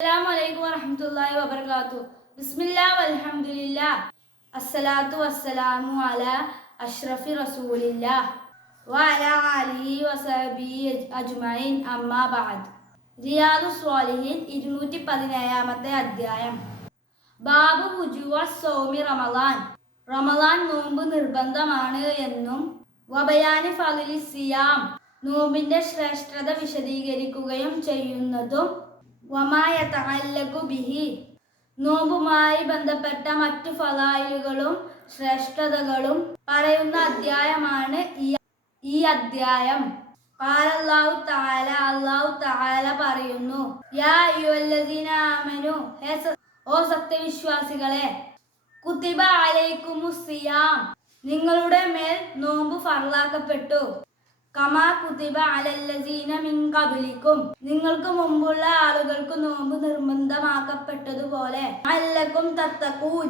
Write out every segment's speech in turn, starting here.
Assalamualaikum warahmatullahi wabarakatuh. Bismillah walhamdulillah. Assalatu wassalamu ala ashrafi rasulillah wa ala alihi wa sahbihi ajma'in amma ba'd. റിയാദുസ് സ്വാലിഹീൻ 217-ാമത്തെ അധ്യായം. ബാബു വുജൂബ് സൗമി റമളാൻ. റമളാൻ നോമ്പ് നിർബന്ധമാണ് എന്നും വബയാനി ഫളിലി സിയാം നോമ്പിന്റെ ശ്രേഷ്ഠത വിശദീകരിക്കുകയും ചെയ്യുന്നതും വമാ യതഅല്ലഖു ബിഹി നോമ്പുമായി ബന്ധപ്പെട്ട മറ്റു ഫളായിലുകളും ശ്രേഷ്ഠതകളും പറയുന്ന അധ്യായമാണ് ഈ അധ്യായം. ഖാലല്ലാഹു തആല അല്ലാഹു തആല പറയുന്നു, യാ അയ്യുഹല്ലദീന ആമനു ഓ സത്യവിശ്വാസികളെ, കുതിബ അലൈക്കുമുസ് സിയാം നിങ്ങളുടെ മേൽ നോമ്പ് ഫർളാക്കപ്പെട്ടു, കമാ കുതിബ അലല്ലദീന മിൻ ഖബ്ലിക്കും നിങ്ങൾക്ക് മുമ്പുള്ള ആളുകൾക്ക് നോമ്പ് നിർബന്ധമാക്കപ്പെട്ടതുപോലെ, ലഅല്ലക്കും തത്തഖൂൻ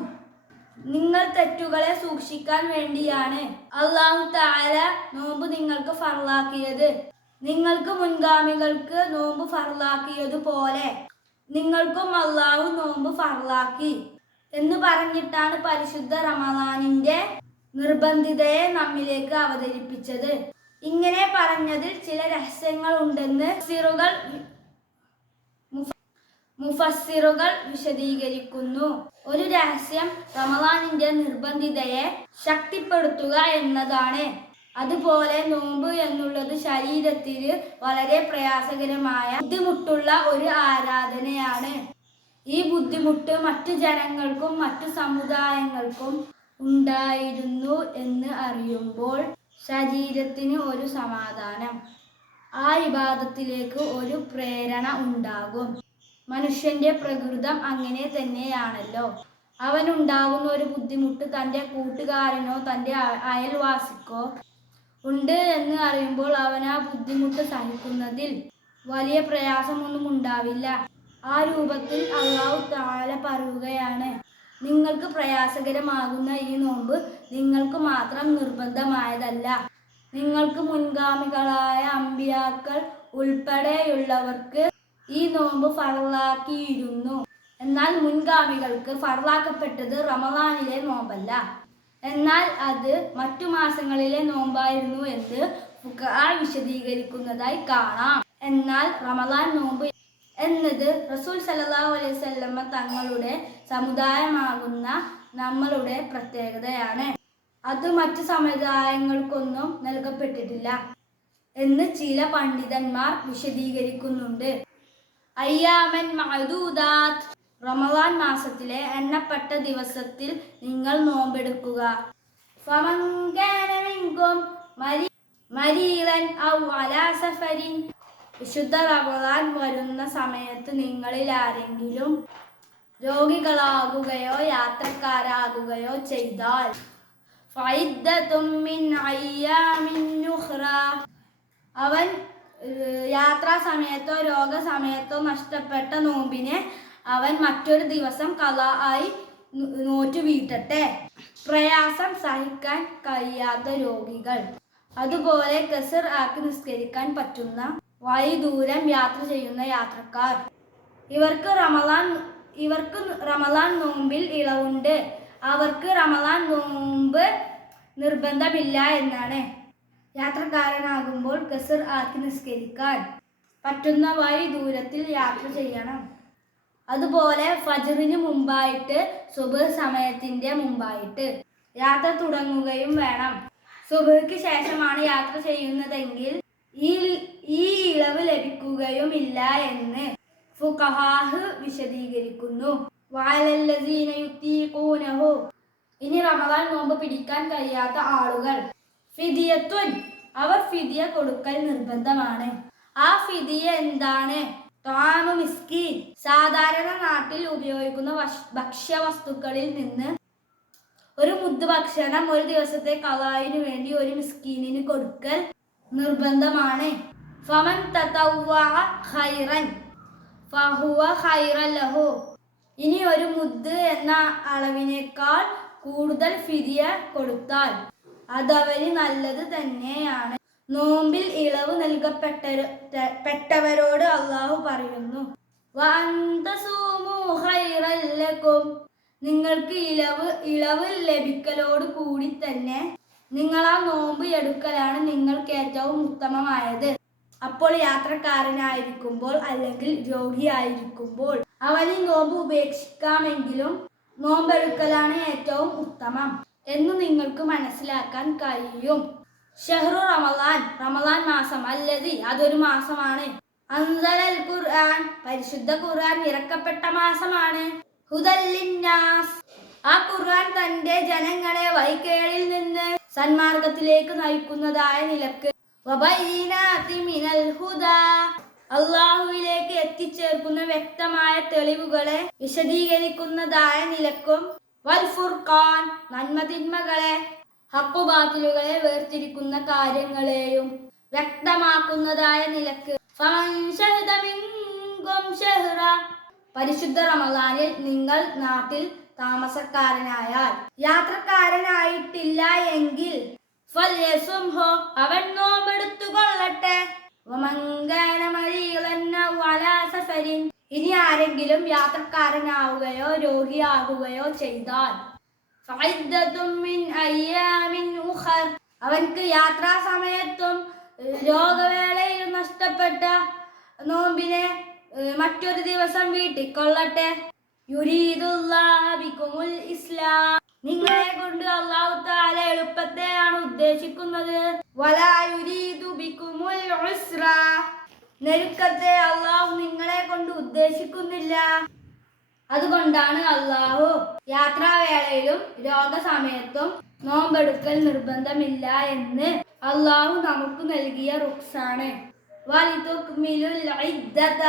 നിങ്ങൾ തെറ്റുകളെ സൂക്ഷിക്കാൻ വേണ്ടിയാണ് അല്ലാഹു തആല നോമ്പ് നിങ്ങൾക്ക് ഫർളാക്കിയത്. നിങ്ങൾക്ക് മുൻഗാമികൾക്ക് നോമ്പ് ഫർളാക്കിയതുപോലെ നിങ്ങൾക്കും അല്ലാഹു നോമ്പ് ഫർളാക്കി എന്ന് പറഞ്ഞിട്ടാണ് പരിശുദ്ധ റമളാനിന്റെ നിർബന്ധിതയെ നമ്മിലേക്ക് അവതരിപ്പിച്ചത്. ഇങ്ങനെ പറഞ്ഞതിൽ ചില രഹസ്യങ്ങൾ ഉണ്ടെന്ന് മുഫസ്സിറുകൾ വിശദീകരിക്കുന്നു. ഒരു രഹസ്യം റമളാനിന്റെ നിർബന്ധിതയെ ശക്തിപ്പെടുത്തുക എന്നതാണ്. അതുപോലെ നോമ്പ് എന്നുള്ളത് ശരീരത്തിന് വളരെ പ്രയാസകരമായ ബുദ്ധിമുട്ടുള്ള ഒരു ആരാധനയാണ്. ഈ ബുദ്ധിമുട്ട് മറ്റു ജനങ്ങൾക്കും മറ്റു സമുദായങ്ങൾക്കും ഉണ്ടായിരുന്നു എന്ന് അറിയുമ്പോൾ ശരീരത്തിന് ഒരു സമാധാനം, ആ ഇബാദത്തിലേക്ക് ഒരു പ്രേരണ ഉണ്ടാകും. മനുഷ്യന്റെ പ്രകൃതം അങ്ങനെ തന്നെയാണല്ലോ. അവനുണ്ടാകുന്ന ഒരു ബുദ്ധിമുട്ട് തൻ്റെ കൂട്ടുകാരനോ തൻ്റെ അയൽവാസിക്കോ ഉണ്ട് എന്ന് അറിയുമ്പോൾ അവൻ ആ ബുദ്ധിമുട്ട് സഹിക്കുന്നതിൽ വലിയ പ്രയാസമൊന്നും ഉണ്ടാവില്ല. ആ രൂപത്തിൽ അല്ലാഹു തആല പറയുകയാണ്, നിങ്ങൾക്ക് പ്രയാസകരമാകുന്ന ഈ നോമ്പ് നിങ്ങൾക്ക് മാത്രം നിർബന്ധമായതല്ല, നിങ്ങൾക്ക് മുൻഗാമികളായ അമ്പിയാക്കൾ ഉൾപ്പെടെയുള്ളവർക്ക് ഈ നോമ്പ് ഫർളാക്കിയിരുന്നു. എന്നാൽ മുൻഗാമികൾക്ക് ഫർളാക്കപ്പെട്ടത് റമളാനിലെ നോമ്പല്ല, എന്നാൽ അത് മറ്റു മാസങ്ങളിലെ നോമ്പായിരുന്നു എന്ന് ഫുഖഹാ വിശദീകരിക്കുന്നതായി കാണാം. എന്നാൽ റമളാൻ നോമ്പ് എന്നത് റസൂൽ സല്ലല്ലാഹു അലൈഹി വസല്ലമ തങ്ങളുടെ സമുദായമാകുന്ന നമ്മളുടെ പ്രത്യേകതയാണ്. അത് മറ്റു സമുദായങ്ങൾക്കൊന്നും നൽകപ്പെട്ടിട്ടില്ല എന്ന് ചില പണ്ഡിതന്മാർ വിശദീകരിക്കുന്നുണ്ട്. അയ്യാമൻ മഅദൂദാത്ത് റമളാൻ മാസത്തിലെ എണ്ണപ്പെട്ട ദിവസത്തിൽ നിങ്ങൾ നോമ്പെടുക്കുക. ഫമൻ കാന മിൻകും മരീളൻ ഔ അലാ സഫരിൻ വിശുദ്ധ റമളാൻ വരുന്ന സമയത്ത് നിങ്ങളിൽ ആരെങ്കിലും രോഗികളാകുകയോ യാത്രക്കാരാകുകയോ ചെയ്താൽ ഫഇദ്ദത്തും മിൻ അയ്യാമിൻ ഉഖ്റ അവൻ യാത്രാ സമയത്തോ രോഗസമയത്തോ നഷ്ടപ്പെട്ട നോമ്പിനെ അവൻ മറ്റൊരു ദിവസം ഖളാ ആയി നോറ്റു വീട്ടട്ടെ. പ്രയാസം സഹിക്കാൻ കഴിയാത്ത രോഗികൾ, അതുപോലെ ഖസർ ആക്കി നിസ്കരിക്കാൻ പറ്റുന്ന ദൂരം യാത്ര ചെയ്യുന്ന യാത്രക്കാർ, ഇവർക്ക് റമളാൻ നോമ്പിൽ ഇളവുണ്ട്. അവർക്ക് റമളാൻ നോമ്പ് നിർബന്ധമില്ല എന്നാണ്. യാത്രക്കാരനാകുമ്പോൾ ഖസർ ആക്കി നിസ്കരിക്കാൻ പറ്റുന്ന ദൂരത്തിൽ യാത്ര ചെയ്യണം. അതുപോലെ ഫജ്റിന് മുമ്പായിട്ട് സുബ്ഹ് സമയത്തിന്റെ മുമ്പായിട്ട് യാത്ര തുടങ്ങുകയും വേണം. സുബ്ഹിക്ക് ശേഷമാണ് യാത്ര ചെയ്യുന്നതെങ്കിൽ ഈ ഇളവ് ലഭിക്കുകയുമില്ല എന്ന് ഫുഖഹാഹ് വിശദീകരിക്കുന്നു. വഅലല്ലദീന യുതീഖൂനഹു ഇനി റമളാൻ നോമ്പ് പിടിക്കാൻ കഴിയാത്ത ആളുകൾ ഫിദിയത്തുൻ അവർ ഫിദിയ കൊടുക്കൽ നിർബന്ധമാണ്. ആ ഫിദിയ എന്താണ്? ത്വാമു മിസ്കീൻ സാധാരണ നാട്ടിൽ ഉപയോഗിക്കുന്ന ഭക്ഷ്യവസ്തുക്കളിൽ നിന്ന് ഒരു മുദ്ദ് ഭക്ഷണം ഒരു ദിവസത്തെ ഖളാഇന് വേണ്ടി ഒരു മിസ്കീനിന് കൊടുക്കൽ നിർബന്ധമാണ്. ഫമൻ തതവ്വഅ ഖൈറൻ ഫഹുവ ഖൈറൻ ലഹു ഇനി ഒരു മുദ്ദ് എന്ന അളവിനേക്കാൾ കൂടുതൽ ഫിദിയ കൊടുത്താൽ അതവന് നല്ലത് തന്നെയാണ്. നോമ്പിൽ ഇളവ് നൽകപ്പെട്ടവരോട് അല്ലാഹു പറയുന്നു, വഅൻ തസൂമു ഖൈറൻ ലക്കും. നിങ്ങൾക്ക് ഇളവ് ലഭിക്കലോട് കൂടി തന്നെ നിങ്ങൾ ആ നോമ്പ് എടുക്കലാണ് നിങ്ങൾക്ക് ഏറ്റവും ഉത്തമമായത്. അപ്പോൾ യാത്രക്കാരനായിരിക്കുമ്പോൾ അല്ലെങ്കിൽ രോഗിയായിരിക്കുമ്പോൾ അവന് നോമ്പ് ഉപേക്ഷിക്കാമെങ്കിലും നോമ്പെടുക്കലാണ് ഏറ്റവും ഉത്തമം എന്ന് നിങ്ങൾക്ക് മനസ്സിലാക്കാൻ കഴിയും. ഷഹ്റു റമളാൻ, റമളാൻ മാസം, അല്ലതി അതൊരു മാസമാണ്. അൻസലൽ ഖുർആൻ, പരിശുദ്ധ ഖുർആൻ ഇറക്കപ്പെട്ട മാസമാണ്. ഹുദൽ ലിന്നാസ്, ആ ഖുർആൻ തന്റെ ജനങ്ങളെ വഴികേടിൽ നിന്ന് സന്മാർഗത്തിലേക്ക് നയിക്കുന്നതായ നിലക്ക്, വബയ്യിനാതി മിനൽ ഹുദാ, അള്ളാഹുവിലേക്ക് എത്തിച്ചേർക്കുന്ന വ്യക്തമായ തെളിവുകളെ വിശദീകരിക്കുന്നതായ നിലക്കും, വൽ ഫുർഖാൻ, നന്മതിന്മകളെ ഹക്കുബാത്തിലുകളെ വേർതിരിക്കുന്ന കാര്യങ്ങളെയും വ്യക്തമാക്കുന്നതായ നിലക്ക്, ഫമൻ ശഹദ മിൻകും ശഹ്റ, പരിശുദ്ധ റമളാനിൽ നിങ്ങൾ നാട്ടിൽ താമസക്കാരനായാൽ, യാത്രക്കാരനായിട്ടില്ല എങ്കിൽ ഫൽയസുംഹു, അവൻ നോമ്പെടുത്തു കൊള്ളട്ടെ. വമൻ കാന മരീളൻ ഔ അലാ സഫരിൻ, ഇനി ആരെങ്കിലും യാത്രക്കാരനാവുകയോ രോഗിയാകുകയോ ചെയ്താൽ ഫഇദ്ദത്തും മിൻ അയ്യാമിൻ ഉഖർ, അവൻക്ക് യാത്രാ സമയത്തും രോഗവേളയിലും നഷ്ടപ്പെട്ട നോമ്പിനെ മറ്റൊരു ദിവസം വീട്ടിക്കൊള്ളട്ടെ. യുരീദുല്ലാഹു ബികുമുൽ ഇസ്ലാം, നിങ്ങളെ കൊണ്ട് അല്ലാഹു തആല എളുപ്പത്തെയാണ് ഉദ്ദേശിക്കുന്നത്. വലാ യുരീദു ബികുമുൽ ഉസ്ര, ഞെരുക്കത്തെ അല്ലാഹു നിങ്ങളെ കൊണ്ട് ഉദ്ദേശിക്കുന്നില്ല. അതുകൊണ്ടാണ് അല്ലാഹു യാത്രാവേളയിലും രോഗസമയത്തും നോമ്പെടുക്കൽ നിർബന്ധമില്ല എന്ന് അല്ലാഹു നമുക്ക് നൽകിയ റുക്സാണ്. വലിതുക്മിലുൽ ഇദ്ദത,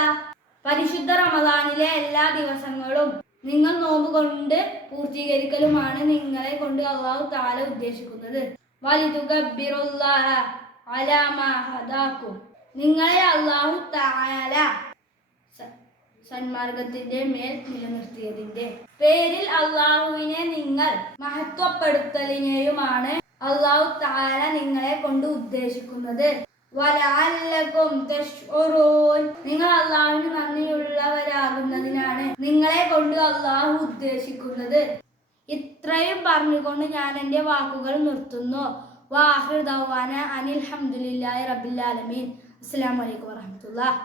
പരിശുദ്ധ റമളാനിലെ എല്ലാ ദിവസങ്ങളും നിങ്ങൾ നോമ്പ് കൊണ്ട് പൂർത്തീകരിക്കലുമാണ് നിങ്ങളെ കൊണ്ട് അല്ലാഹു തആല ഉദ്ദേശിക്കുന്നത്. വലിതുകബ്ബിറുല്ലാഹ അലാ മാ ഹദാകും, നിങ്ങളെ അല്ലാഹു തആല സന്മാർഗത്തിന്റെ മേൽ നിലനിർത്തിയതിന്റെ പേരിൽ അല്ലാഹുവിനെ നിങ്ങൾ മഹത്വപ്പെടുത്തലിനെയുമാണ് അല്ലാഹു തആല നിങ്ങളെ കൊണ്ട് ഉദ്ദേശിക്കുന്നത്. വലഅല്ലകും തശ്ഉറൂൻ, നിങ്ങൾ അല്ലാഹുവിന് നന്ദിയുള്ളവരാകുന്നതിനാണ് നിങ്ങളെ കൊണ്ട് അല്ലാഹു ഉദ്ദേശിക്കുന്നത്. ഇത്രയും പറഞ്ഞുകൊണ്ട് ഞാൻ എൻ്റെ വാക്കുകൾ നിർത്തുന്നു. വാഹിർ ദഅവാന അനിൽ ഹംദുലില്ലാഹി റബ്ബിൽ ആലമീൻ. അസ്സലാമു അലൈക്കും വറഹ്മത്തുള്ളാഹി.